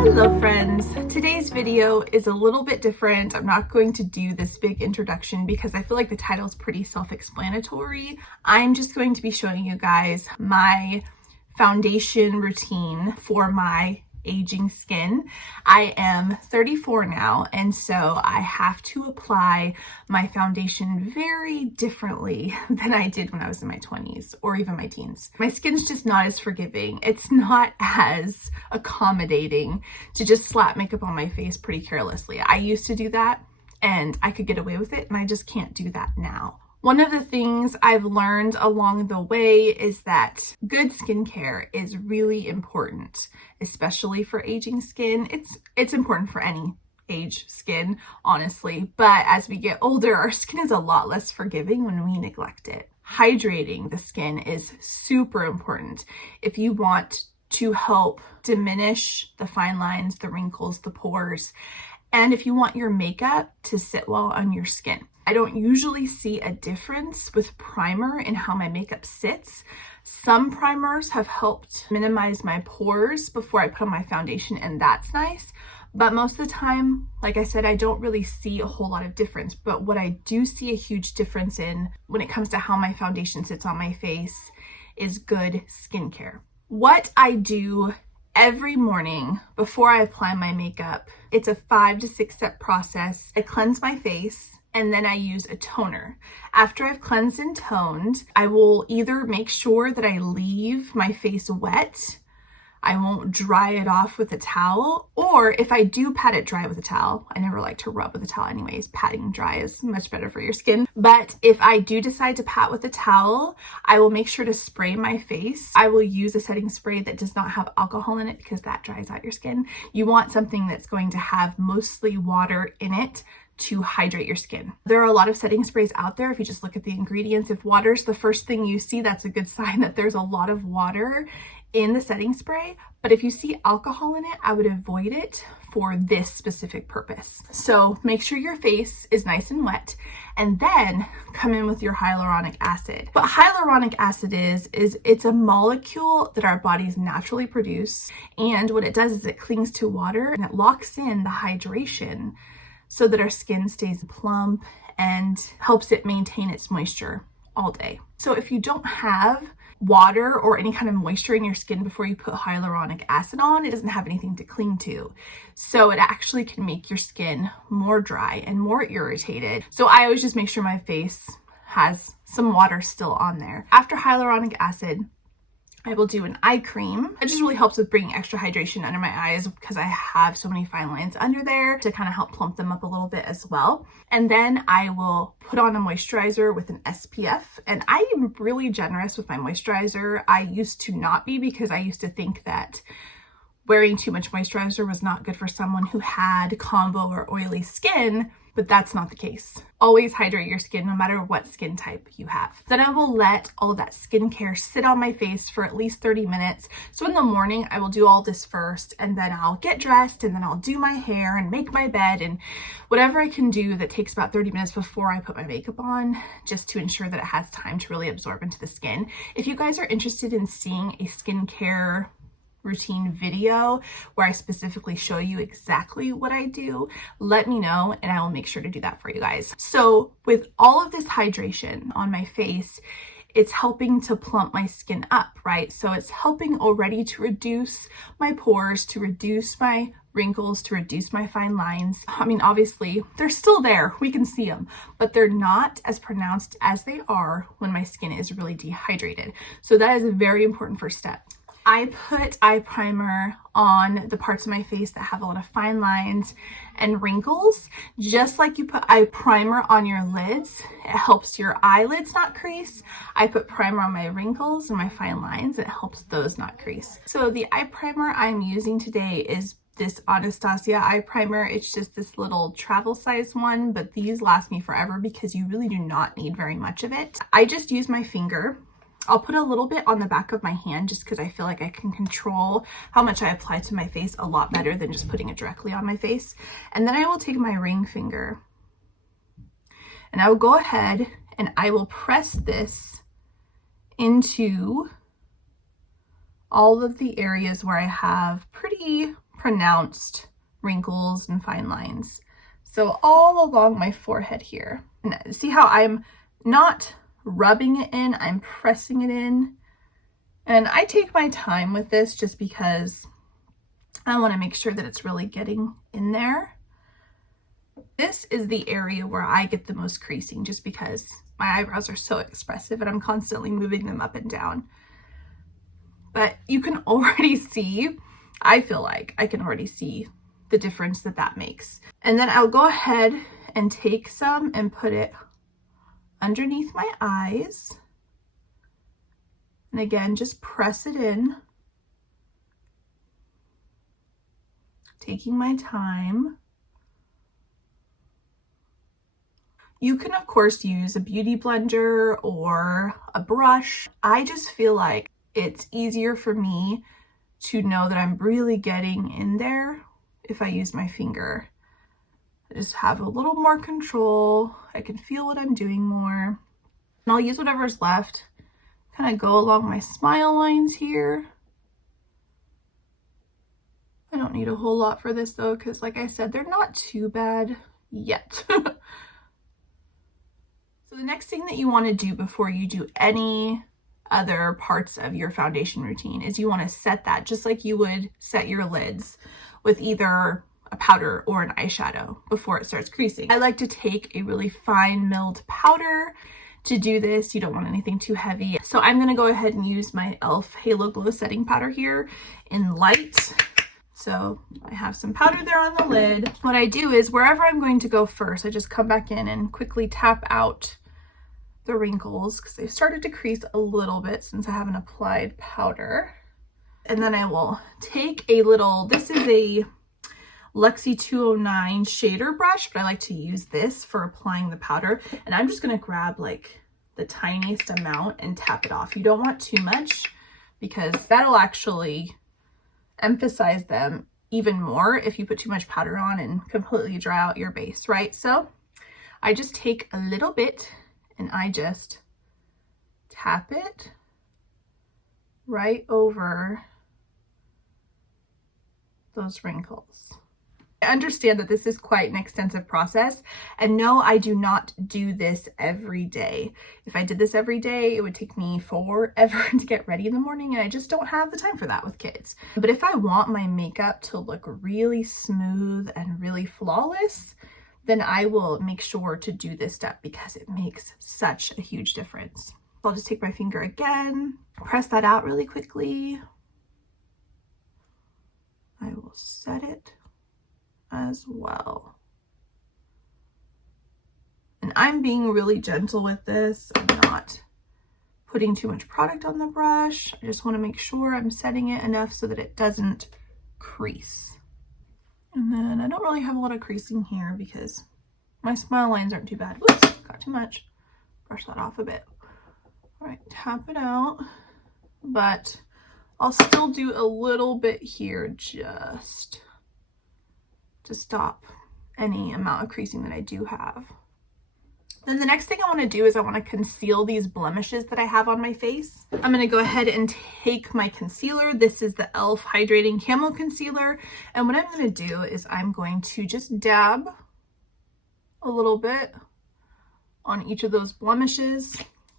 Hello friends, today's video is a little bit different. I'm not going to do this big introduction because I feel like the title is pretty self-explanatory. I'm just going to be showing you guys my foundation routine for my aging skin. I am 34 now, and so I have to apply my foundation very differently than I did when I was in my 20s or even my teens. My skin's just not as forgiving. It's not as accommodating to just slap makeup on my face pretty carelessly. I used to do that and I could get away with it, and I just can't do that now. One of the things I've learned along the way is that good skincare is really important, especially for aging skin. It's important for any age skin, honestly, but as we get older, our skin is a lot less forgiving when we neglect it. Hydrating the skin is super important if you want to help diminish the fine lines, the wrinkles, the pores, and if you want your makeup to sit well on your skin. I don't usually see a difference with primer in how my makeup sits. Some primers have helped minimize my pores before I put on my foundation, and that's nice. But most of the time, like I said, I don't really see a whole lot of difference. But what I do see a huge difference in when it comes to how my foundation sits on my face is good skincare. What I do every morning before I apply my makeup, it's a 5 to 6 step process. I cleanse my face, and then I use a toner. After I've cleansed and toned, I will either make sure that I leave my face wet. I won't dry it off with a towel, or if I do pat it dry with a towel, I never like to rub with a towel anyways. Patting dry is much better for your skin. But if I do decide to pat with a towel, I will make sure to spray my face. I will use a setting spray that does not have alcohol in it because that dries out your skin. You want something that's going to have mostly water in it to hydrate your skin. There are a lot of setting sprays out there. If you just look at the ingredients, if water's the first thing you see, that's a good sign that there's a lot of water in the setting spray. But if you see alcohol in it, I would avoid it for this specific purpose. So make sure your face is nice and wet, and then come in with your hyaluronic acid. What hyaluronic acid is it's a molecule that our bodies naturally produce, and what it does is it clings to water and it locks in the hydration so that our skin stays plump and helps it maintain its moisture all day. So if you don't have water or any kind of moisture in your skin before you put hyaluronic acid on, it doesn't have anything to cling to. So it actually can make your skin more dry and more irritated. So I always just make sure my face has some water still on there. After hyaluronic acid, I will do an eye cream. It just really helps with bringing extra hydration under my eyes because I have so many fine lines under there to kind of help plump them up a little bit as well. And then I will put on a moisturizer with an SPF. And I am really generous with my moisturizer. I used to not be because I used to think that wearing too much moisturizer was not good for someone who had combo or oily skin, but that's not the case. Always hydrate your skin no matter what skin type you have. Then I will let all of that skincare sit on my face for at least 30 minutes. So in the morning, I will do all this first, and then I'll get dressed, and then I'll do my hair and make my bed and whatever I can do that takes about 30 minutes before I put my makeup on, just to ensure that it has time to really absorb into the skin. If you guys are interested in seeing a skincare routine video where I specifically show you exactly what I do, let me know and I will make sure to do that for you guys. So with all of this hydration on my face, it's helping to plump my skin up, right? So it's helping already to reduce my pores, to reduce my wrinkles, to reduce my fine lines. I mean, obviously they're still there, we can see them, but they're not as pronounced as they are when my skin is really dehydrated. So that is a very important first step. I put eye primer on the parts of my face that have a lot of fine lines and wrinkles. Just like you put eye primer on your lids, it helps your eyelids not crease. I put primer on my wrinkles and my fine lines, and it helps those not crease. So the eye primer I'm using today is this Anastasia eye primer. It's just this little travel size one, but these last me forever because you really do not need very much of it. I just use my finger. I'll put a little bit on the back of my hand just because I feel like I can control how much I apply to my face a lot better than just putting it directly on my face. And then I will take my ring finger and I will go ahead and I will press this into all of the areas where I have pretty pronounced wrinkles and fine lines. So all along my forehead here. And see how I'm not rubbing it in, I'm pressing it in. And I take my time with this just because I want to make sure that it's really getting in there. This is the area where I get the most creasing just because my eyebrows are so expressive and I'm constantly moving them up and down. But you can already see, I feel like I can already see the difference that that makes. And then I'll go ahead and take some and put it underneath my eyes. And again, just press it in. Taking my time. You can, of course, use a beauty blender or a brush. I just feel like it's easier for me to know that I'm really getting in there if I use my finger. I just have a little more control. I can feel what I'm doing more. And I'll use whatever's left. Kind of go along my smile lines here. I don't need a whole lot for this though, because like I said, they're not too bad yet. So the next thing that you want to do before you do any other parts of your foundation routine is you want to set that just like you would set your lids with either a powder or an eyeshadow before it starts creasing. I like to take a really fine milled powder to do this. You don't want anything too heavy. So I'm going to go ahead and use my e.l.f. Halo Glow Setting Powder here in light. So I have some powder there on the lid. What I do is wherever I'm going to go first, I just come back in and quickly tap out the wrinkles because they've started to crease a little bit since I haven't applied powder. And then I will take a little, this is a Luxie 209 shader brush, but I like to use this for applying the powder. And I'm just going to grab like the tiniest amount and tap it off. You don't want too much because that'll actually emphasize them even more if you put too much powder on and completely dry out your base, right? So I just take a little bit and I just tap it right over those wrinkles. I understand that this is quite an extensive process, and no, I do not do this every day. If I did this every day, it would take me forever to get ready in the morning, and I just don't have the time for that with kids. But if I want my makeup to look really smooth and really flawless, then I will make sure to do this step because it makes such a huge difference. I'll just take my finger again, press that out really quickly. I will set it as well. And I'm being really gentle with this. I'm not putting too much product on the brush. I just want to make sure I'm setting it enough so that it doesn't crease. And then I don't really have a lot of creasing here because my smile lines aren't too bad. Whoops, got too much. Brush that off a bit. All right, tap it out. But I'll still do a little bit here just to stop any amount of creasing that I do have. Then the next thing I want to do is I want to conceal these blemishes that I have on my face. I'm going to go ahead and take my concealer. This is the e.l.f. Hydrating Camo Concealer. And what I'm going to do is I'm going to just dab a little bit on each of those blemishes.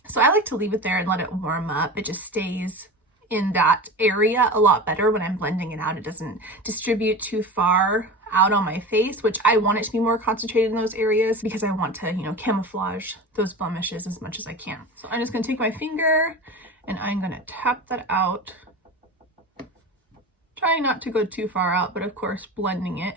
So I like to leave it there and let it warm up. It just stays in that area a lot better when I'm blending it out. It doesn't distribute too far out on my face, which I want it to be more concentrated in those areas because I want to, you know, camouflage those blemishes as much as I can. So I'm just going to take my finger and I'm going to tap that out. Trying not to go too far out, but of course blending it.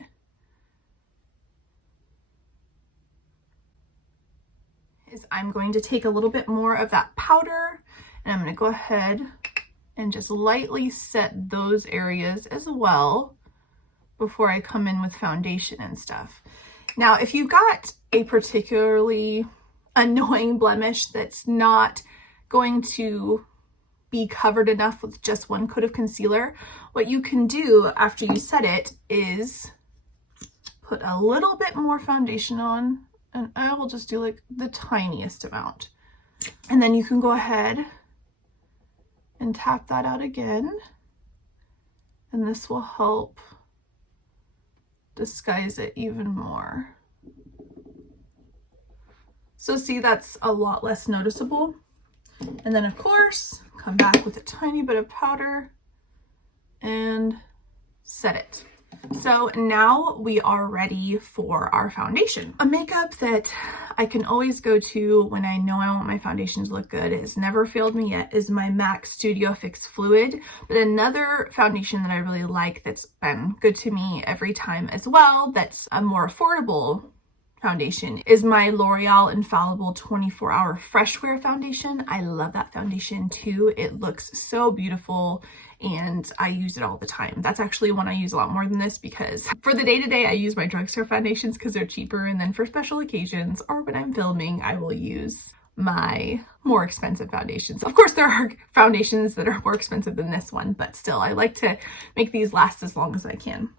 Is I'm going to take a little bit more of that powder and I'm going to go ahead and just lightly set those areas as well before I come in with foundation and stuff. Now, if you got a particularly annoying blemish that's not going to be covered enough with just one coat of concealer, what you can do after you set it is put a little bit more foundation on, and I will just do like the tiniest amount. And then you can go ahead and tap that out again. And this will help disguise it even more. So see, that's a lot less noticeable. And then of course, come back with a tiny bit of powder and set it. So now we are ready for our foundation. A makeup that I can always go to when I know I want my foundation to look good, has never failed me yet, is my MAC Studio Fix Fluid. But another foundation that I really like that's been good to me every time as well, that's a more affordable foundation, is my L'Oreal Infallible 24-Hour Fresh Wear Foundation. I love that foundation too. It looks so beautiful and I use it all the time. That's actually one I use a lot more than this, because for the day-to-day I use my drugstore foundations because they're cheaper, and then for special occasions or when I'm filming I will use my more expensive foundations. Of course there are foundations that are more expensive than this one, but still I like to make these last as long as I can.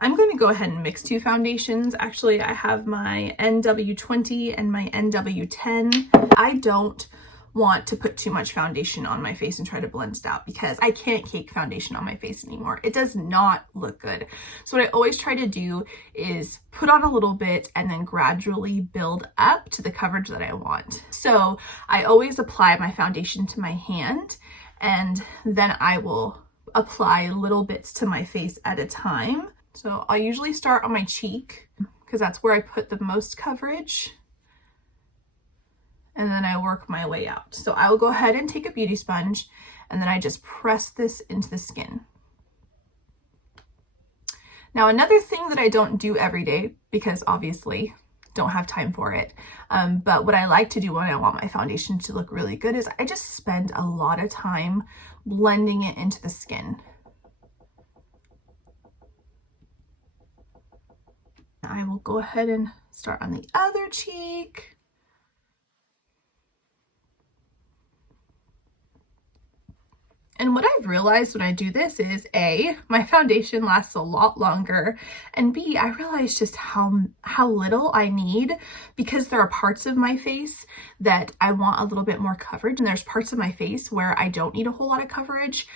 I'm going to go ahead and mix two foundations. Actually, I have my NW20 and my NW10. I don't want to put too much foundation on my face and try to blend it out, because I can't cake foundation on my face anymore. It does not look good. So what I always try to do is put on a little bit and then gradually build up to the coverage that I want. So I always apply my foundation to my hand, and then I will apply little bits to my face at a time. So I'll usually start on my cheek because that's where I put the most coverage, and then I work my way out. So I will go ahead and take a beauty sponge and then I just press this into the skin. Now another thing that I don't do every day, because obviously don't have time for it, but what I like to do when I want my foundation to look really good is I just spend a lot of time blending it into the skin. I will go ahead and start on the other cheek. And what I've realized when I do this is A, my foundation lasts a lot longer, and B, I realize just how little I need, because there are parts of my face that I want a little bit more coverage, and there's parts of my face where I don't need a whole lot of coverage.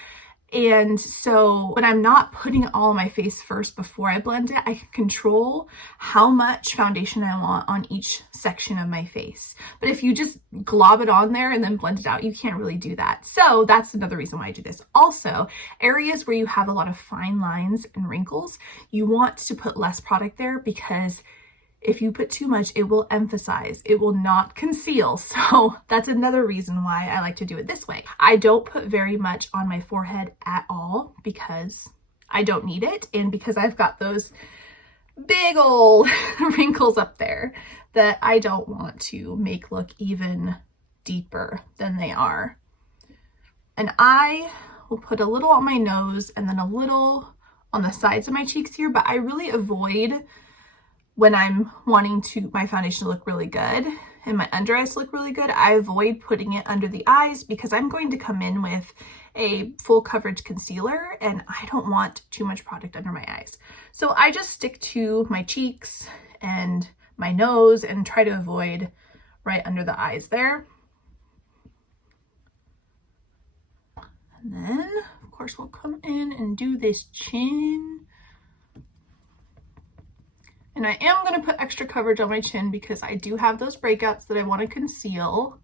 And so when I'm not putting it all on my face first before I blend it, I can control how much foundation I want on each section of my face. But if you just glob it on there and then blend it out, you can't really do that. So that's another reason why I do this. Also, areas where you have a lot of fine lines and wrinkles, you want to put less product there, because if you put too much, it will emphasize, it will not conceal. So that's another reason why I like to do it this way. I don't put very much on my forehead at all because I don't need it, and because I've got those big old wrinkles up there that I don't want to make look even deeper than they are. And I will put a little on my nose and then a little on the sides of my cheeks here, but I really avoid, when I'm wanting my foundation to look really good and my under eyes to look really good, I avoid putting it under the eyes, because I'm going to come in with a full coverage concealer and I don't want too much product under my eyes. So I just stick to my cheeks and my nose and try to avoid right under the eyes there. And then of course we'll come in and do this chin. And I am going to put extra coverage on my chin because I do have those breakouts that I want to conceal.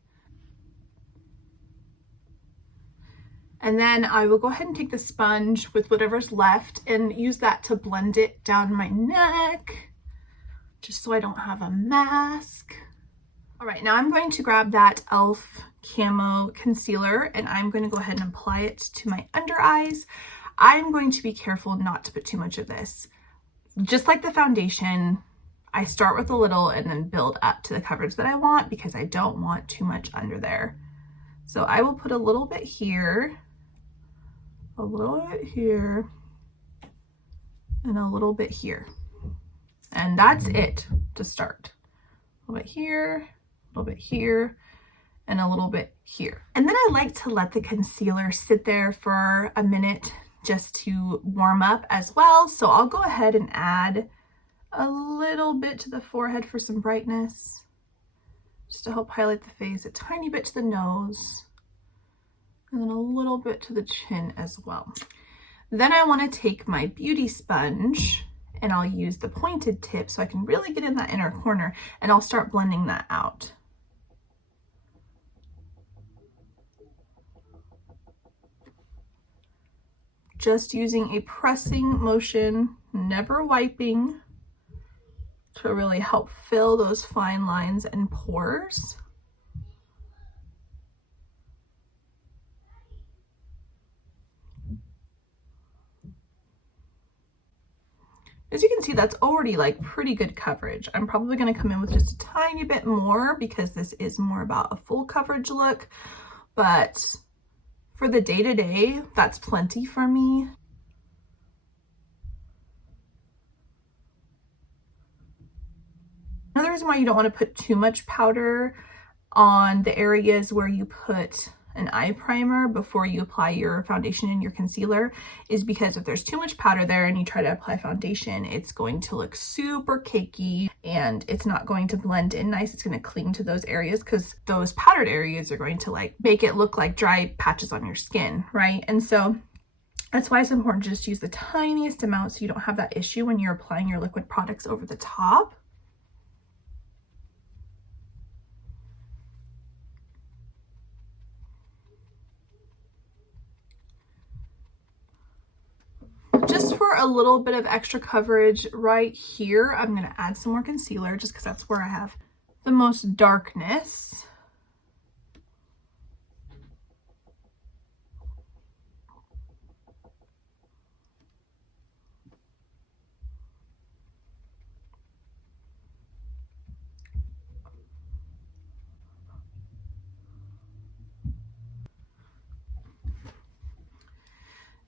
And then I will go ahead and take the sponge with whatever's left and use that to blend it down my neck, just so I don't have a mask. All right, now I'm going to grab that e.l.f. Camo Concealer and I'm going to go ahead and apply it to my under eyes. I'm going to be careful not to put too much of this. Just like the foundation, I start with a little and then build up to the coverage that I want, because I don't want too much under there. So I will put a little bit here, a little bit here, and a little bit here. And that's it to start. A little bit here, a little bit here, and a little bit here. And then I like to let the concealer sit there for a minute just to warm up as well. So I'll go ahead and add a little bit to the forehead for some brightness, just to help highlight the face, a tiny bit to the nose, and then a little bit to the chin as well. Then I want to take my beauty sponge and I'll use the pointed tip so I can really get in that inner corner, and I'll start blending that out. Just using a pressing motion, never wiping, to really help fill those fine lines and pores. As you can see, that's already like pretty good coverage. I'm probably going to come in with just a tiny bit more because this is more about a full coverage look, but for the day-to-day, that's plenty for me. Another reason why you don't want to put too much powder on the areas where you put an eye primer before you apply your foundation and your concealer is because if there's too much powder there and you try to apply foundation, it's going to look super cakey and it's not going to blend in nice. It's going to cling to those areas because those powdered areas are going to like make it look like dry patches on your skin, right? And so that's why it's important to just use the tiniest amount so you don't have that issue when you're applying your liquid products over the top. Just for a little bit of extra coverage right here, I'm going to add some more concealer just because that's where I have the most darkness.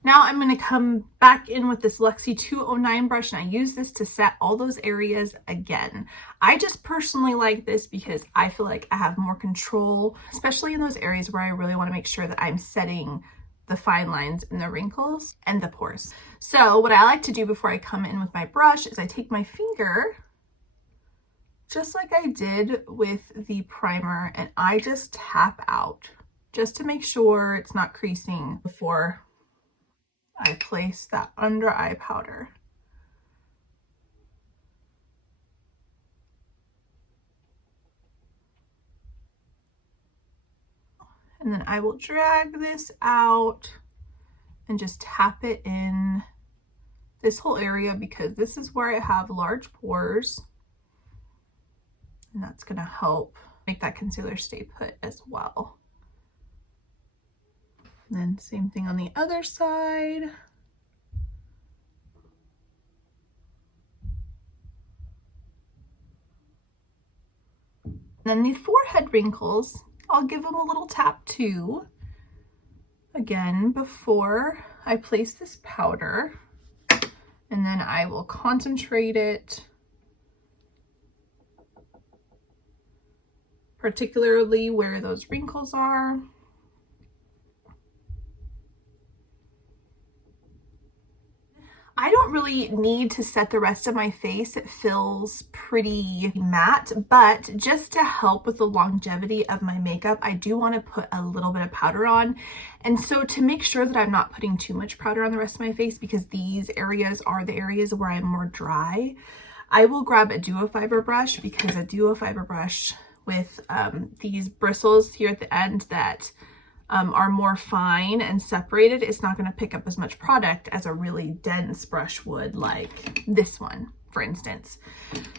Now I'm going to come back in with this Luxie 209 brush, and I use this to set all those areas again. I just personally like this because I feel like I have more control, especially in those areas where I really want to make sure that I'm setting the fine lines and the wrinkles and the pores. So what I like to do before I come in with my brush is I take my finger, just like I did with the primer, and I just tap out just to make sure it's not creasing before I place that under eye powder. And then I will drag this out and just tap it in this whole area because this is where I have large pores. And that's going to help make that concealer stay put as well. And then same thing on the other side. And then the forehead wrinkles, I'll give them a little tap too. Again, before I place this powder, and then I will concentrate it, particularly where those wrinkles are. I don't really need to set the rest of my face. It feels pretty matte, but just to help with the longevity of my makeup, I do want to put a little bit of powder on. And so to make sure that I'm not putting too much powder on the rest of my face, because these areas are the areas where I'm more dry, I will grab a duo fiber brush, because a duo fiber brush with these bristles here at the end that are more fine and separated, it's not going to pick up as much product as a really dense brush would, like this one, for instance.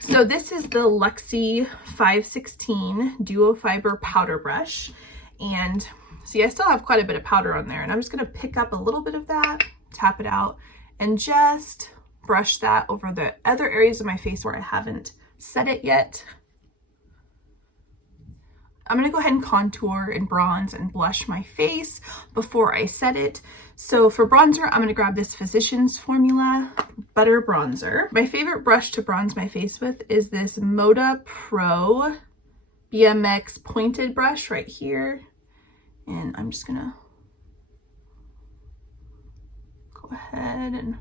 So this is the Luxie 516 Duo Fiber Powder Brush. And see, I still have quite a bit of powder on there, and I'm just going to pick up a little bit of that, tap it out, and just brush that over the other areas of my face where I haven't set it yet. I'm going to go ahead and contour and bronze and blush my face before I set it. So for bronzer, I'm going to grab this Physicians Formula Butter Bronzer. My favorite brush to bronze my face with is this Moda Pro BMX pointed brush right here. And I'm just going to go ahead and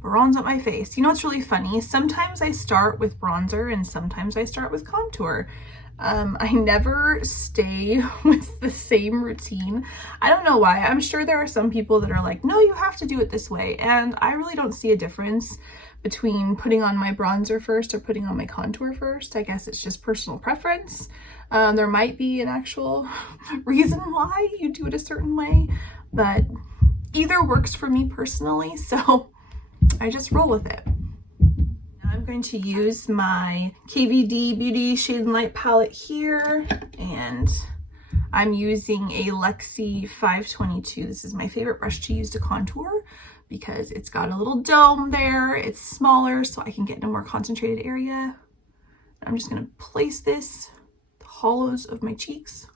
bronze up my face. You know what's really funny? Sometimes I start with bronzer and sometimes I start with contour. I never stay with the same routine. I don't know why. I'm sure there are some people that are like, no, you have to do it this way. And I really don't see a difference between putting on my bronzer first or putting on my contour first. I guess it's just personal preference. There might be an actual reason why you do it a certain way, but either works for me personally, so I just roll with it. Now I'm going to use my KVD Beauty Shade and Light palette here, and I'm using a Lexi 522. This is my favorite brush to use to contour because it's got a little dome there. It's smaller, so I can get in a more concentrated area. I'm just gonna place this the hollows of my cheeks.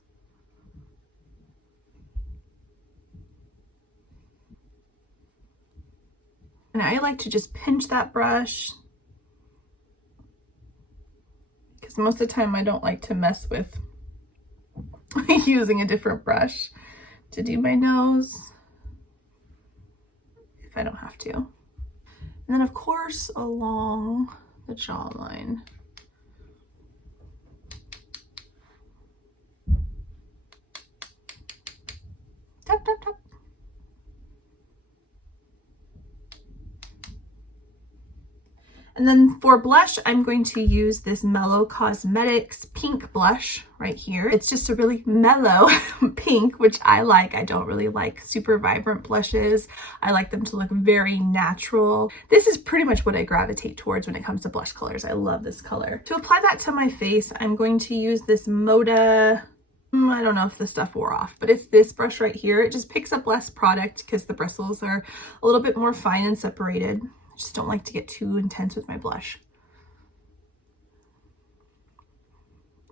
And I like to just pinch that brush because most of the time I don't like to mess with using a different brush to do my nose if I don't have to. And then of course along the jawline. Tap, tap, tap. And then for blush, I'm going to use this Mellow Cosmetics pink blush right here. It's just a really mellow pink, which I like. I don't really like super vibrant blushes. I like them to look very natural. This is pretty much what I gravitate towards when it comes to blush colors. I love this color. To apply that to my face, I'm going to use this Moda, I don't know if the stuff wore off, but it's this brush right here. It just picks up less product because the bristles are a little bit more fine and separated. Just don't like to get too intense with my blush.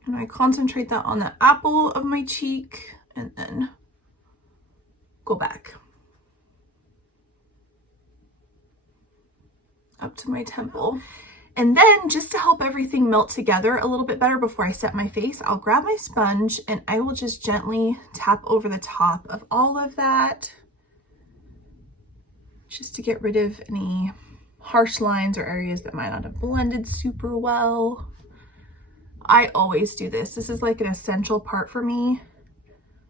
And I concentrate that on the apple of my cheek and then go back up to my temple. And then just to help everything melt together a little bit better before I set my face, I'll grab my sponge and I will just gently tap over the top of all of that just to get rid of any harsh lines or areas that might not have blended super well. I always do this. This is like an essential part for me.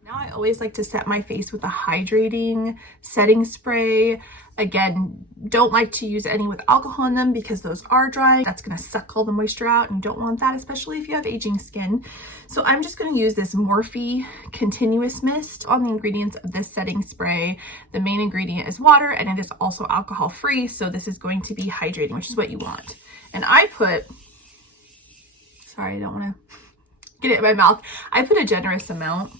Now I always like to set my face with a hydrating setting spray. Again, don't like to use any with alcohol in them because those are dry. That's gonna suck all the moisture out and you don't want that, especially if you have aging skin. So I'm just gonna use this Morphe Continuous Mist on the ingredients of this setting spray. The main ingredient is water and it is also alcohol free. So this is going to be hydrating, which is what you want. And I put, sorry, I don't wanna get it in my mouth. I put a generous amount.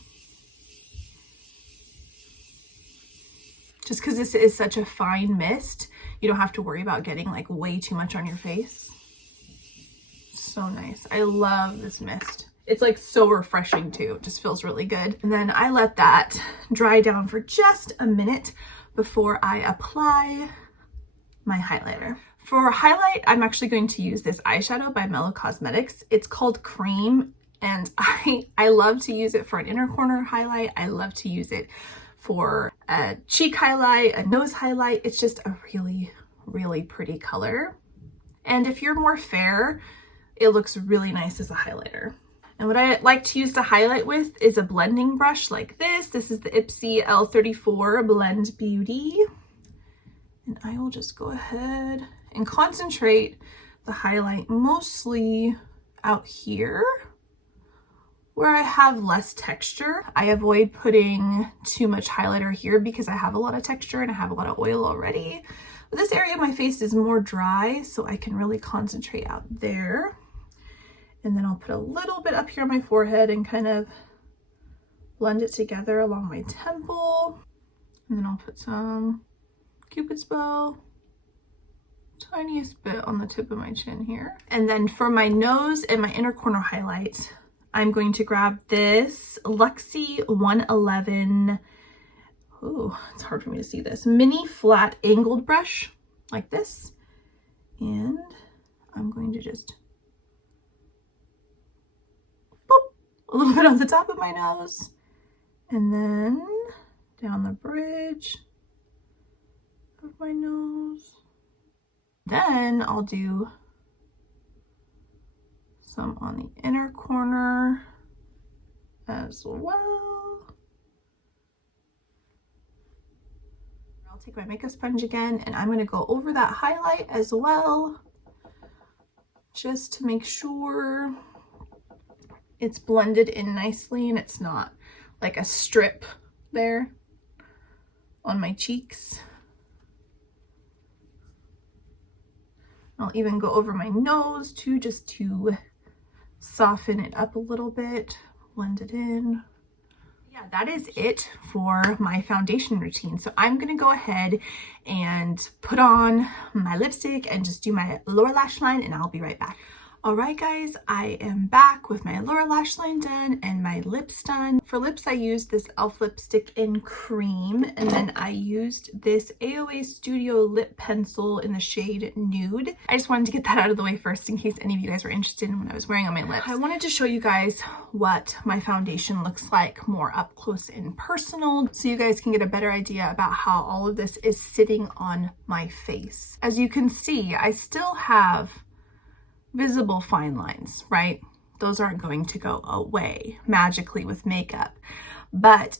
Just because this is such a fine mist, you don't have to worry about getting like way too much on your face. So nice. I love this mist. It's like so refreshing too. It just feels really good. And then I let that dry down for just a minute before I apply my highlighter. For highlight, I'm actually going to use this eyeshadow by Mellow Cosmetics. It's called Cream, and I love to use it for an inner corner highlight. I love to use it for a cheek highlight, a nose highlight. It's just a really, really pretty color. And if you're more fair, it looks really nice as a highlighter. And what I like to use to highlight with is a blending brush like this. This is the Ipsy L34 Blend Beauty. And I will just go ahead and concentrate the highlight mostly out here, where I have less texture. I avoid putting too much highlighter here because I have a lot of texture and I have a lot of oil already. But this area of my face is more dry, so I can really concentrate out there. And then I'll put a little bit up here on my forehead and kind of blend it together along my temple. And then I'll put some Cupid's bow, tiniest bit on the tip of my chin here. And then for my nose and my inner corner highlight, I'm going to grab this Luxie 111, ooh, it's hard for me to see this, mini flat angled brush like this. And I'm going to just boop, a little bit on the top of my nose and then down the bridge of my nose. Then I'll do some on the inner corner as well. I'll take my makeup sponge again and I'm going to go over that highlight as well, just to make sure it's blended in nicely and it's not like a strip there on my cheeks. I'll even go over my nose too, just to soften it up a little bit, blend it in. Yeah, that is it for my foundation routine. So I'm gonna go ahead and put on my lipstick and just do my lower lash line, and I'll be right back. All right, guys, I am back with my lower lash line done and my lips done. For lips, I used this e.l.f. lipstick in cream, and then I used this AOA Studio lip pencil in the shade Nude. I just wanted to get that out of the way first in case any of you guys were interested in what I was wearing on my lips. I wanted to show you guys what my foundation looks like more up close and personal, so you guys can get a better idea about how all of this is sitting on my face. As you can see, I still have visible fine lines, right? Those aren't going to go away magically with makeup. But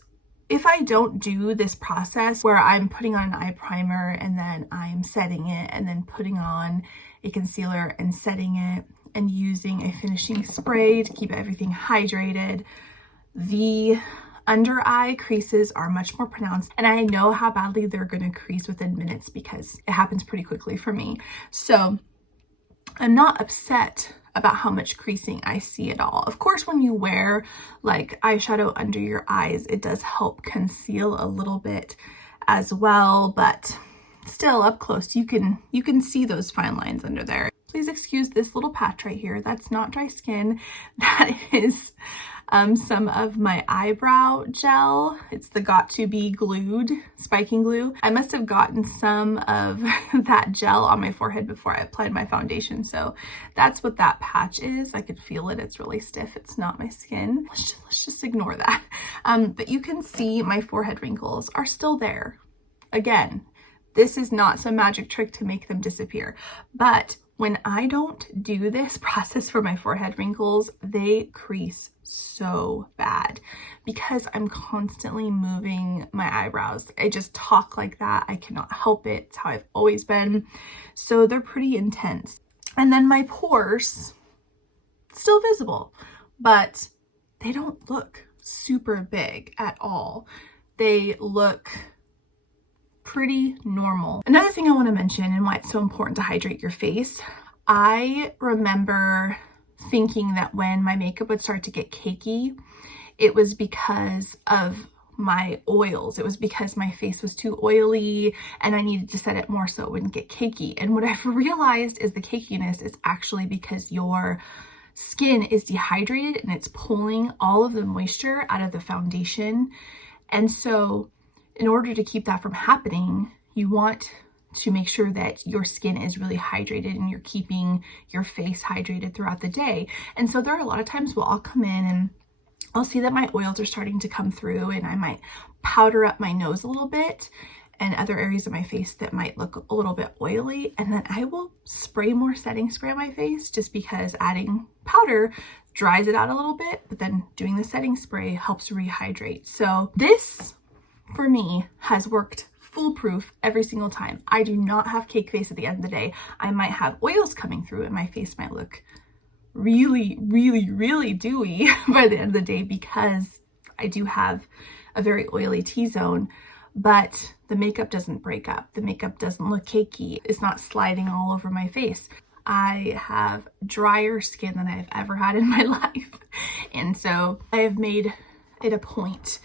if I don't do this process where I'm putting on an eye primer and then I'm setting it and then putting on a concealer and setting it and using a finishing spray to keep everything hydrated, the under eye creases are much more pronounced, and I know how badly they're going to crease within minutes because it happens pretty quickly for me. So I'm not upset about how much creasing I see at all. Of course, when you wear like eyeshadow under your eyes, it does help conceal a little bit as well, but still up close, you can see those fine lines under there. Please excuse this little patch right here. That's not dry skin. That is some of my eyebrow gel. It's the Got To Be Glued spiking glue. I must have gotten some of that gel on my forehead before I applied my foundation, so that's what that patch is. I could feel it. It's really stiff. It's not my skin. Let's just ignore that. But you can see my forehead wrinkles are still there. Again, this is not some magic trick to make them disappear, but when I don't do this process for my forehead wrinkles, they crease so bad because I'm constantly moving my eyebrows. I just talk like that. I cannot help it. It's how I've always been. So they're pretty intense. And then my pores, still visible, but they don't look super big at all. They look pretty normal. Another thing I want to mention and why it's so important to hydrate your face, I remember thinking that when my makeup would start to get cakey, it was because of my oils. It was because my face was too oily and I needed to set it more so it wouldn't get cakey. And what I've realized is the cakiness is actually because your skin is dehydrated and it's pulling all of the moisture out of the foundation. And so in order to keep that from happening, you want to make sure that your skin is really hydrated and you're keeping your face hydrated throughout the day. And so there are a lot of times where I'll come in and I'll see that my oils are starting to come through, and I might powder up my nose a little bit and other areas of my face that might look a little bit oily. And then I will spray more setting spray on my face just because adding powder dries it out a little bit, but then doing the setting spray helps rehydrate. So this for me has worked foolproof every single time. I do not have cake face at the end of the day. I might have oils coming through and my face might look really, really, really dewy by the end of the day because I do have a very oily T-zone, but the makeup doesn't break up. The makeup doesn't look cakey. It's not sliding all over my face. I have drier skin than I've ever had in my life. And so I have made it a point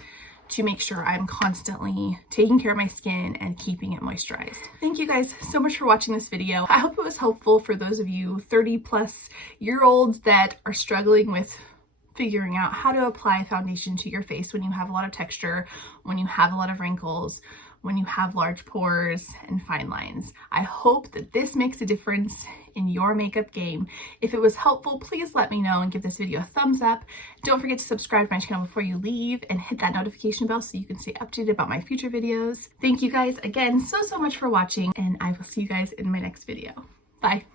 to make sure I'm constantly taking care of my skin and keeping it moisturized. Thank you guys so much for watching this video. I hope it was helpful for those of you 30-plus-year-olds that are struggling with figuring out how to apply foundation to your face when you have a lot of texture, when you have a lot of wrinkles, when you have large pores and fine lines. I hope that this makes a difference in your makeup game. If it was helpful, please let me know and give this video a thumbs up. Don't forget to subscribe to my channel before you leave and hit that notification bell so you can stay updated about my future videos. Thank you guys again so much for watching, and I will see you guys in my next video. Bye.